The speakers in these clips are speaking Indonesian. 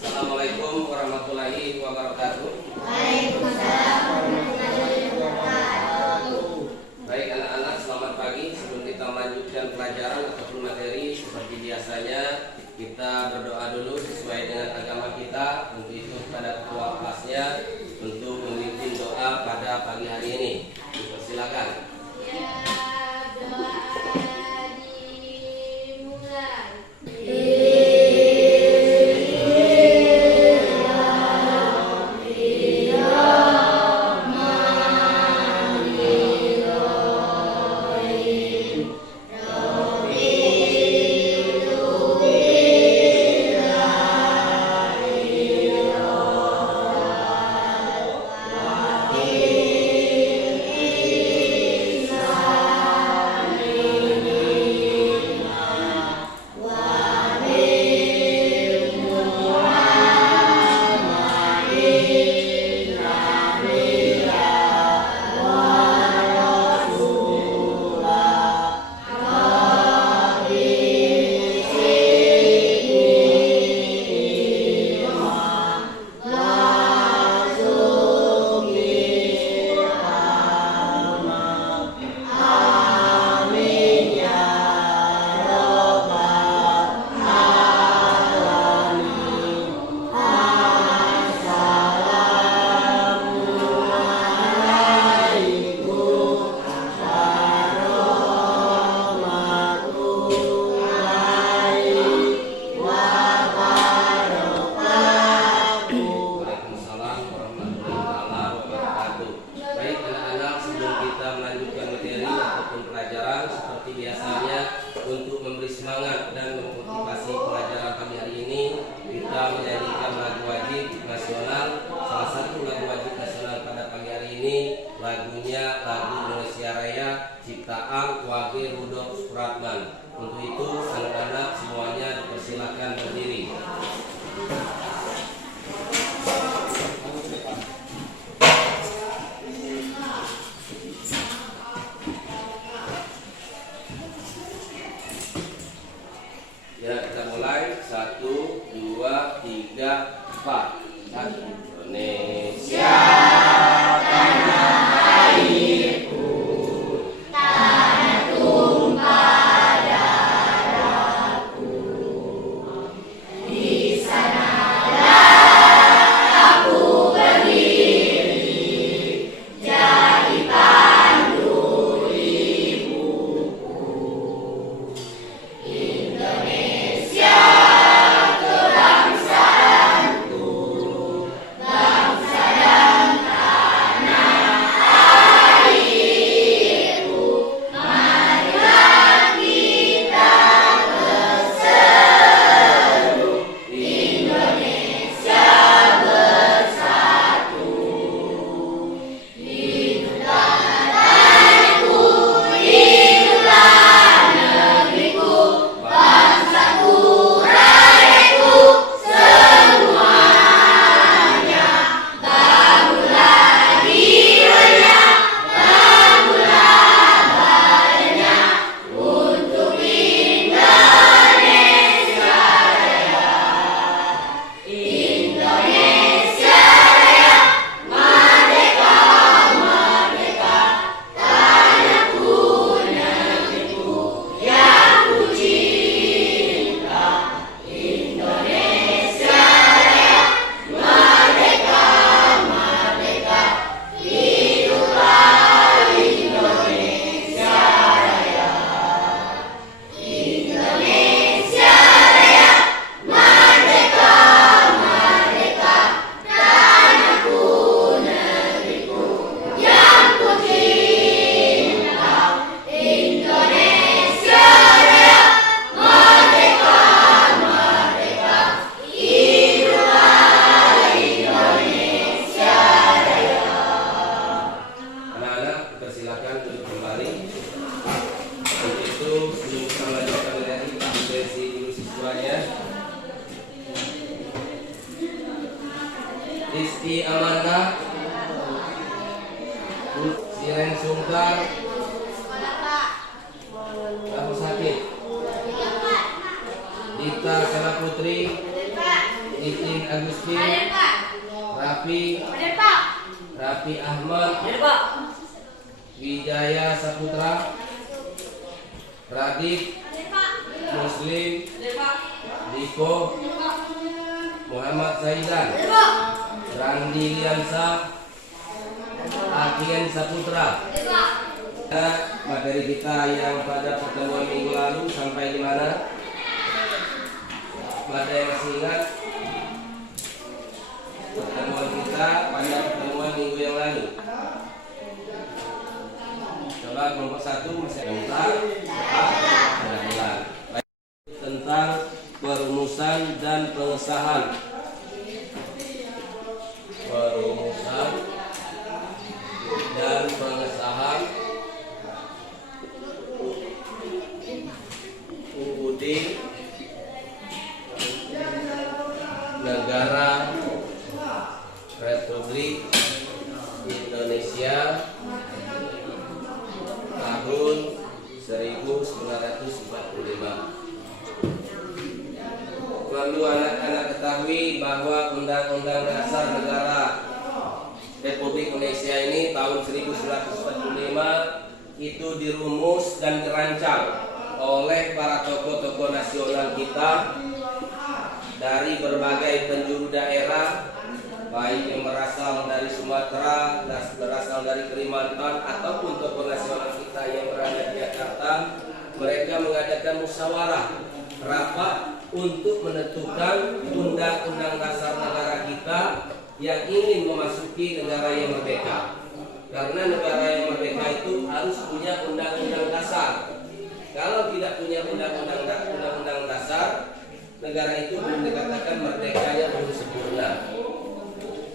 Assalamualaikum warahmatullahi wabarakatuh. Waalaikumsalam warahmatullahi wabarakatuh. Baik anak-anak, selamat pagi. Sebelum kita melanjutkan pelajaran ataupun materi seperti biasanya, kita berdoa dulu sesuai dengan agama kita. Untuk itu kepada ketua kelasnya untuk memimpin doa pada pagi hari ini. Silakan. Ya, doa dimulai. Untuk memberi semangat dan memotivasi pelajaran pagi hari ini, kita menyanyikan lagu wajib nasional. Salah satu lagu wajib nasional pada pagi hari ini lagunya lagu Indonesia Raya ciptaan Wage Rudolf Supratman. Untuk itu anak-anak semuanya dipersilakan berdiri. Ya, kita mulai. 1, 2, 3, 4. 1. Indonesia tanah airku, Tanah tumpah darahku, di sanalah aku berdiri, jadi pandu ibuku. Indonesia kebangsaanku, bangsa dan tanah airku. Marilah kita berseru, Indonesia bersatu. Hiduplah tanahku, hiduplah negeriku, bangsaku, rakyatku, semuanya. Bangunlah jiwanya, bangunlah badannya, untuk Indonesia Raya. Indonesia Raya, merdeka, merdeka, tanahku, negeriku yang ku cinta. Indonesia Raya, merdeka, merdeka, hiduplah Indonesia Raya. Indonesia Raya, merdeka, merdeka, tanahku, negeriku yang ku cinta. Indonesia Raya, merdeka, merdeka, hiduplah Indonesia Raya. Anak-anak, dipersilakan duduk kembali. Untuk itu sebelum kita melanjutkan materi, sesi dulu siswanya. Isti Amanah, Siren Sungkar, Aku Sakit, Dita Sela Putri, Titin Agustin, Hadir Pak. Raffi, Hadir Pak. Raffi Ahmad, Hadir Pak. Wijaya Saputra, Radit, Hadir Pak. Muslim, Hadir Pak. Diko, Hadir Pak. Muhammad Zaidan, Hadir Pak. Randi Liansa, Akian Saputra. Hadir Pak. Nah, materi kita yang pada pertemuan minggu lalu sampai di mana? Pada yang masih ingat pertemuan kita pada pertemuan minggu yang lalu. Coba kelompok 1 masih tentang peradaban. Tentang perumusan dan pengesahan. Perumusan dan pengesahan UUD Negara Republik Indonesia tahun 1945. Perlu anak-anak ketahui bahwa Undang-Undang Dasar Negara Republik Indonesia ini tahun 1945 itu dirumus dan dirancang oleh para tokoh-tokoh nasional kita dari berbagai penjuru daerah, baik yang berasal dari Sumatera, berasal dari Kalimantan, ataupun tokoh nasional kita yang berada di Jakarta. Mereka mengadakan musyawarah rapat untuk menentukan undang-undang dasar negara kita yang ingin memasuki negara yang merdeka. Karena negara yang merdeka itu harus punya undang-undang dasar. Kalau tidak punya undang-undang dasar, negara itu belum dikatakan merdekanya belum sempurna.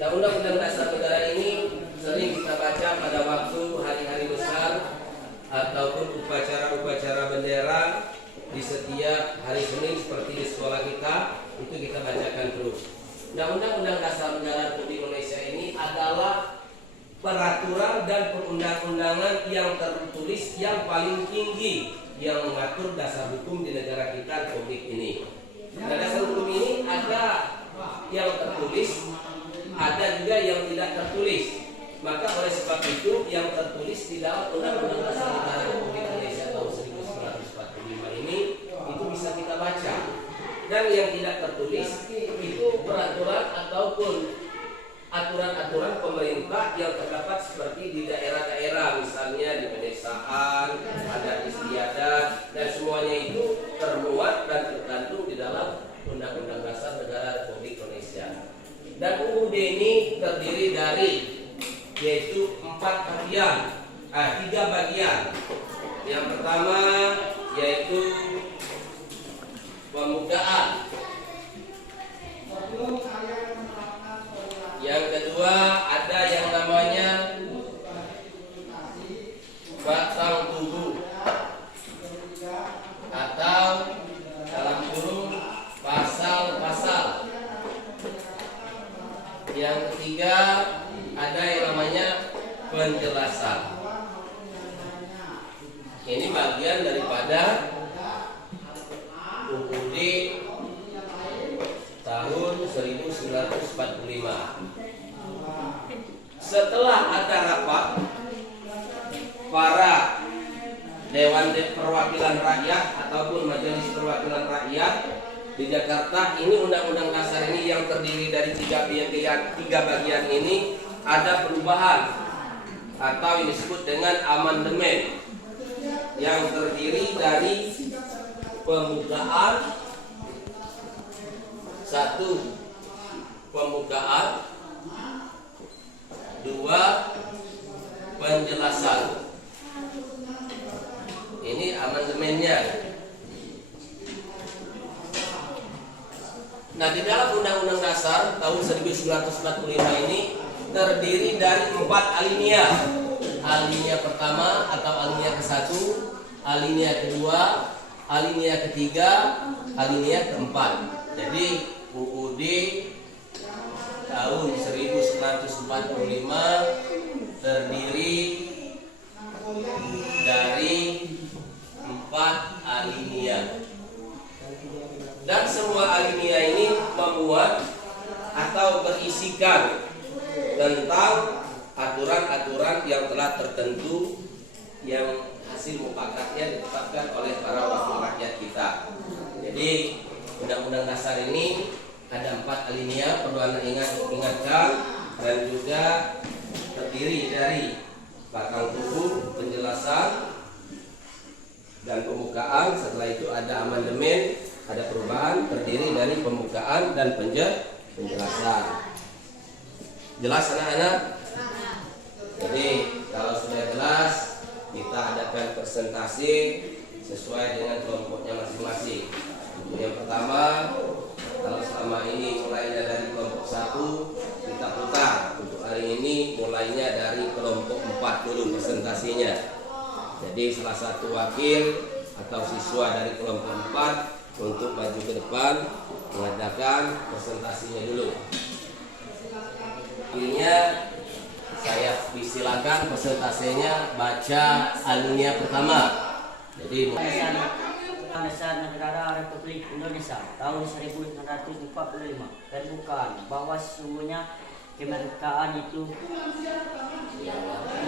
Nah, undang-undang dasar negara ini sering kita baca pada waktu hari-hari besar ataupun upacara-upacara bendera di setiap hari Senin seperti di sekolah kita, itu kita bacakan terus. Nah, undang-undang dasar negara Republik Indonesia ini adalah peraturan dan perundang-undangan yang tertulis yang paling tinggi yang mengatur dasar hukum di negara kita Republik ini. Nah, dasar hukum ini ada yang tertulis, ada juga yang tidak tertulis. Maka oleh sebab itu yang tertulis di dalam Undang-Undang Dasar Negara Republik Indonesia tahun 1945 ini itu bisa kita baca. Dan yang tidak tertulis itu peraturan ataupun aturan-aturan pemerintah yang terdapat seperti di daerah-daerah, misalnya di pedesaan, adat istiadat, dan semuanya itu termuat dan tercantum di dalam Undang-Undang Dasar Negara Republik Indonesia. Dan UUD ini terdiri dari yaitu 3 bagian. Yang pertama yaitu pembukaan. Yang kedua ada yang namanya batang tubuh atau dalam kurung pasal-pasal. Yang ketiga ada yang namanya penjelasan. Ini bagian daripada UUD tahun 1945. Setelah ada rapat para Dewan Perwakilan Rakyat ataupun Majelis Perwakilan Rakyat di Jakarta, ini undang-undang dasar ini yang terdiri dari 3 bagian ini ada perubahan atau yang disebut dengan amandemen yang terdiri dari pembukaan, 1 pembukaan, 2 penjelasan. Ini amandemennya. Nah, di dalam Undang-Undang Dasar tahun 1945 ini terdiri dari 4 alinea. Alinea pertama atau alinea ke-1, alinea kedua, alinea ketiga, alinea keempat. Jadi UUD tahun 1945 terdiri dari 4 alinea. Dan semua alinea ini memuat yang hasil mufakatnya ditetapkan oleh para wakil rakyat kita. Jadi Undang-Undang Dasar ini ada 4 alinea, perlu Anda ingatkan, dan juga terdiri dari belakang tubuh, penjelasan dan pembukaan. Setelah itu ada amandemen, ada perubahan, terdiri dari pembukaan dan penjelasan. Jelas anak-anak? Jadi kalau sudah jelas, kita adakan presentasi sesuai dengan kelompoknya masing-masing. Untuk yang pertama, kalau selama ini mulainya dari kelompok 1, kita putar. Untuk hari ini mulainya dari kelompok 4 dulu presentasinya. Jadi salah satu wakil atau siswa dari kelompok 4 untuk maju ke depan mengadakan presentasinya dulu. Akhirnya saya silakan presentasinya baca alinea pertama. Jadi Dasar Negara Republik Indonesia tahun 1945 terbuka bahwa sesungguhnya kemerdekaan itu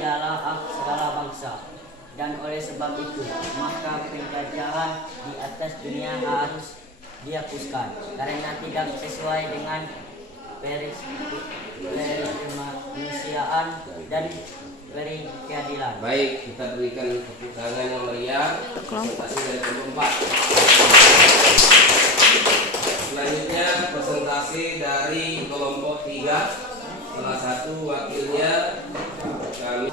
ialah hak segala bangsa, dan oleh sebab itu maka penjajahan di atas dunia harus dihapuskan karena tidak sesuai dengan kemanusiaan dan keadilan. Baik, kita berikan tepuk tangan yang meriah. Presentasi dari kelompok 4. Selanjutnya presentasi dari kelompok 3. Salah satu wakilnya kami.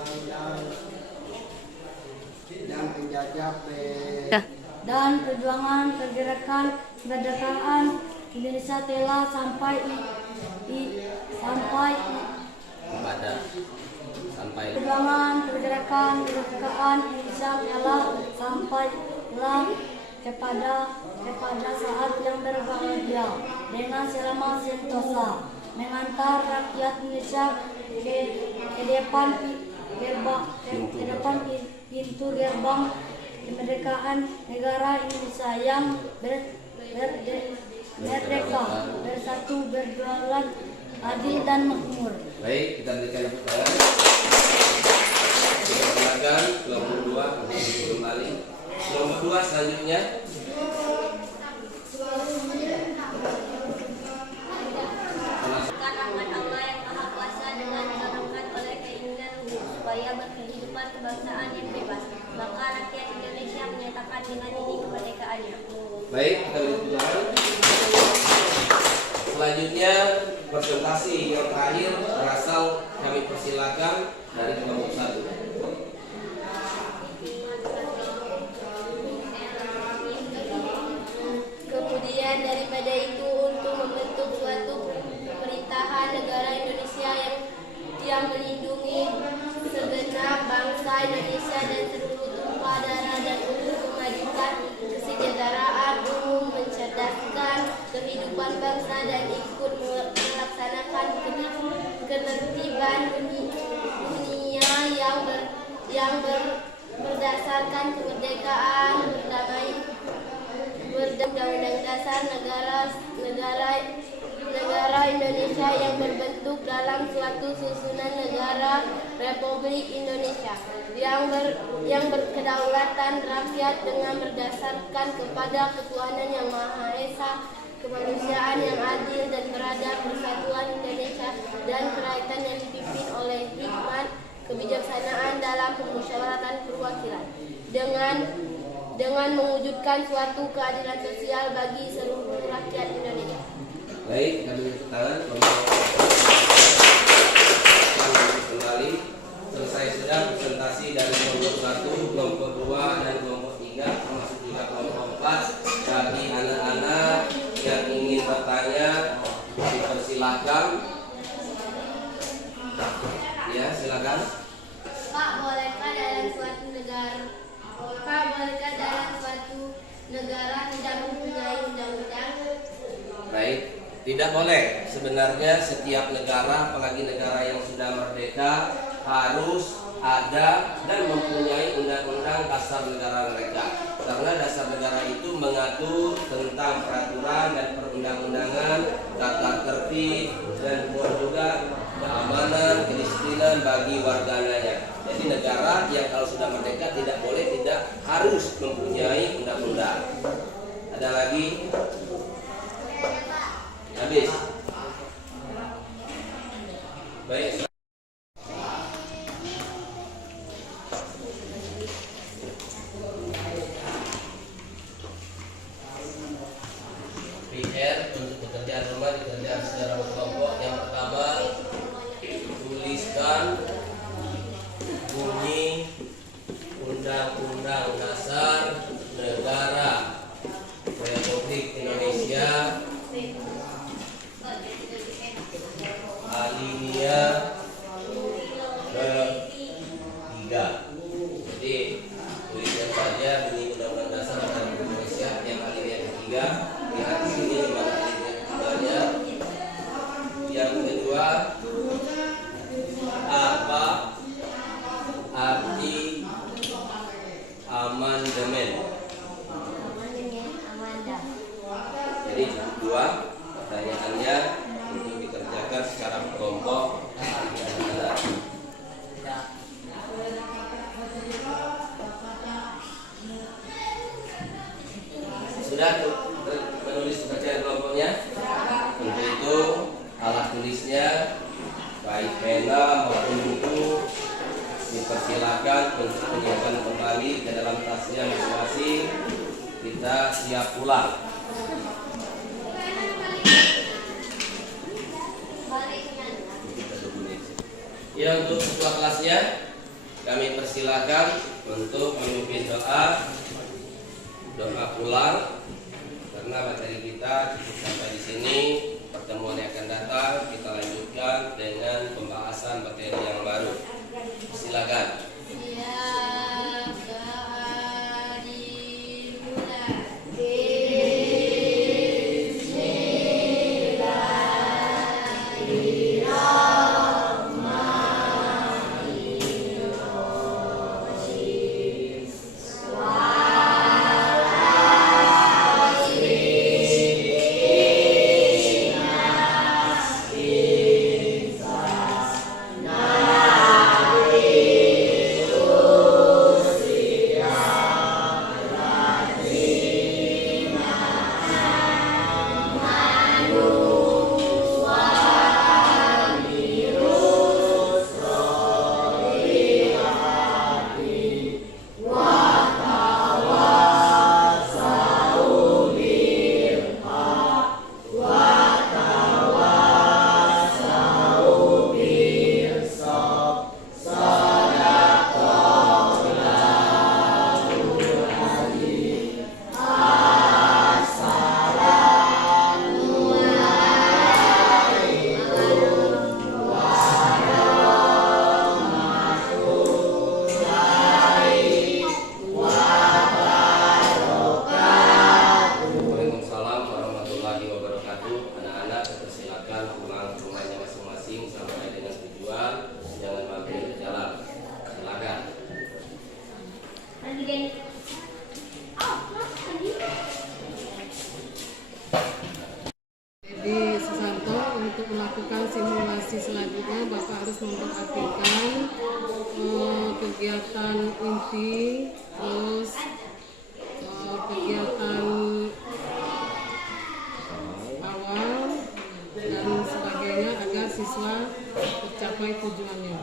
Dan perjuangan pergerakan kemerdekaan Indonesia telah sampai perjuangan pergerakan kemerdekaan Indonesia telah sampailah kepada saat yang berbahagia dengan selama sentosa mengantar rakyat Indonesia ke depan pintu gerbang kemerdekaan negara Indonesia yang merdeka, bersatu, berjualan, adil dan makmur. Baik, kita berikan tepuk tangan. Kita silakan kelompok 2 kembali. Kelompok 2 selanjutnya. Rahmat Allah yang Maha Kuasa dengan ditanamkan oleh keinginan supaya berkehidupan kebangsaan yang bebas, maka rakyat Indonesia menyatakan dengan ini kemerdekaannya. Baik, kita beri tepuk tangan. Selanjutnya presentasi yang terakhir berasal kami persilakan dari kelompok 1. Kemudian daripada itu untuk membentuk suatu pemerintahan negara Indonesia yang melindungi segenap bangsa Indonesia dan seluruh tumpah darah, dan untuk memajukan kesejahteraan umum, mencerdaskan kehidupan bangsa dan ikut melaksanakan ketertiban dunia yang berdasarkan kemerdekaan, berdamai, Undang-Undang Dasar negara Indonesia yang berbentuk dalam suatu susunan negara Republik Indonesia yang berkedaulatan rakyat dengan berdasarkan kepada ketuhanan yang Maha Esa, kemanusiaan yang adil dan beradab, persatuan Indonesia dan kerakyatan yang dipimpin oleh hikmat kebijaksanaan dalam permusyawaratan perwakilan dengan mewujudkan suatu keadilan sosial bagi seluruh rakyat Indonesia. Baik, kami tangan kembali. Selesai sudah presentasi dari kelompok 1, kelompok 2, dan kelompok 3, termasuk juga kelompok 4. Bagi anak-anak yang ingin bertanya, dipersilakan. Ya, silakan. Pak, bolehkah dalam suatu negara tidak mempunyai undang-undang? Baik, tidak boleh. Sebenarnya setiap negara, apalagi negara yang sudah merdeka, harus ada dan mempunyai undang-undang dasar negara mereka. karena dasar negara itu mengatur tentang peraturan dan perundang-undangan, tata tertib, dan juga keamanan, kedisiplinan bagi warganya. Jadi negara yang kalau sudah merdeka tidak harus mempunyai undang-undang. Ada lagi? Habis. Baik. PR untuk pekerjaan rumah dikerjakan secara berkelompok. Yang pertama, tuliskan bunyi Undang-Undang Dasar Negara Republik Indonesia alinea ketiga. Jadi tuliskan saja bunyi Undang-Undang Dasar Negara Republik Indonesia yang alinea ketiga. Lihat di sini di mana alinea ketiganya. Yang kedua, apa arti amandemen? Jadi dua pertanyaannya untuk dikerjakan secara berkelompok. Sudah menulis pekerjaan kelompoknya? Untuk itu alat tulisnya baik pena maupun buku dipersilakan untuk menyiapkan kembali ke dalam tasnya masing-masing. Kita siap pulang. Ya, untuk ketua kelasnya kami persilakan untuk memimpin doa pulang, karena materi kita cukup sampai di sini. Pertemuan yang akan datang kita lanjutkan dengan pembahasan materi yang baru. Silakan. selanjutnya Bapak harus memperhatikan kegiatan inti, terus kegiatan awal dan sebagainya agar siswa tercapai tujuannya.